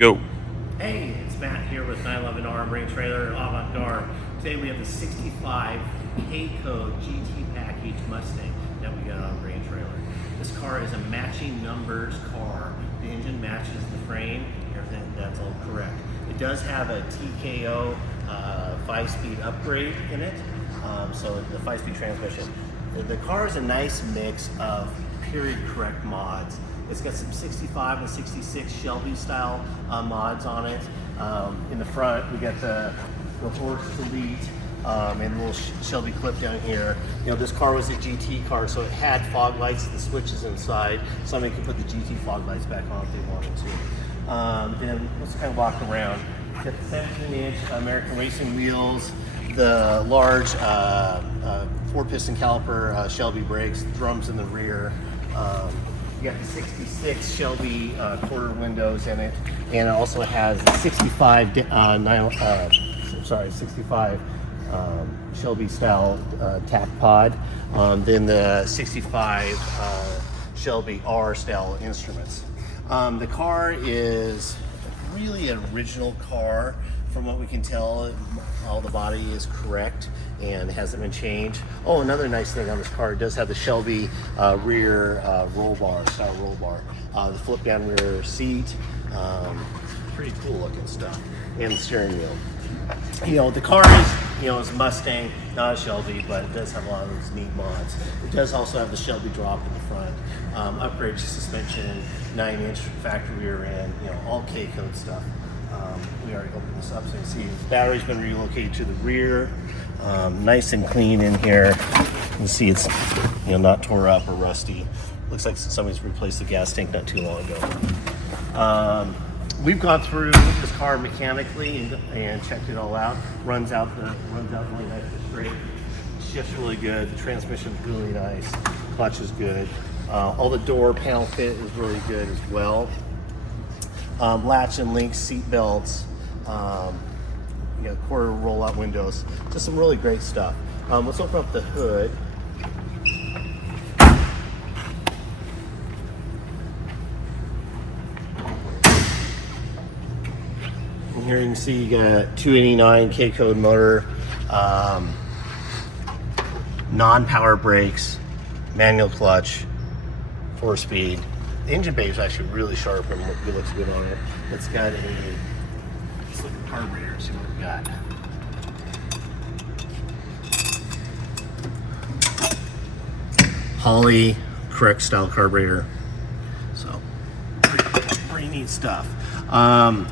Go. Hey, it's Matt here with 911 R Marine Trailer Avant-Garde. Today we have the 65 K-Code GT package Mustang that we got on Marine Trailer. This car is a matching numbers car. The engine matches the frame, everything, that's all correct. It does have a TKO 5-speed upgrade in it, so the 5-speed transmission. The car is a nice mix of period correct mods. It's got some 65 and 66 Shelby style mods on it. In the front, we got the horse delete and a little Shelby clip down here. You know, this car was a GT car, so it had fog lights, the switches inside. Somebody could put the GT fog lights back on if they wanted to. Then let's kind of walk around. Got the 17-inch American racing wheels, the large 4-piston caliper Shelby brakes, drums in the rear. You got the 66 Shelby quarter windows in it, and it also has the 65 Shelby style tap pod. Then the 65 Shelby R style instruments. The car is really an original car. From what we can tell, all the body is correct and hasn't been changed. Oh, another nice thing on this car, it does have the Shelby rear roll bar, style roll bar. The flip down rear seat, pretty cool looking stuff. And the steering wheel. You know, the car is a Mustang, not a Shelby, but it does have a lot of those neat mods. It does also have the Shelby drop in the front, upgraded suspension, 9-inch factory rear end, all K-Code stuff. We already opened this up so you can see the battery's been relocated to the rear. Nice and clean in here. You can see it's not tore up or rusty. Looks like somebody's replaced the gas tank not too long ago. We've gone through this car mechanically and checked it all out. Runs out really nice and straight. Shifts really good. The transmission's really nice. Clutch is good. All the door panel fit is really good as well. Latch and link seat belts, quarter roll-out windows, just some really great stuff. Let's open up the hood. And here you can see you got 289 K-Code motor, non-power brakes, manual clutch, 4-speed. The engine bay is actually really sharp and it looks good on it. It's got let's look at the carburetor, see what we got. Holley correct style carburetor. So pretty neat stuff. Spin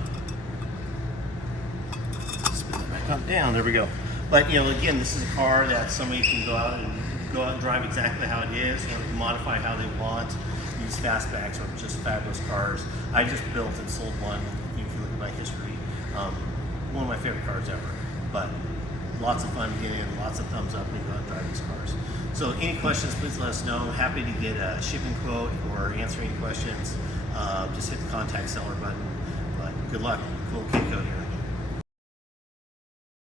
that back up down, there we go. But again, this is a car that somebody can go out and drive exactly how it is, modify how they want. These Fastbacks are just fabulous cars. I just built and sold one. If you look at my history, one of my favorite cars ever. But lots of fun to get in, lots of thumbs up when you go out and drive these cars. So any questions, please let us know. Happy to get a shipping quote or answer any questions. Just hit the contact seller button. But good luck. Cool K-Code here.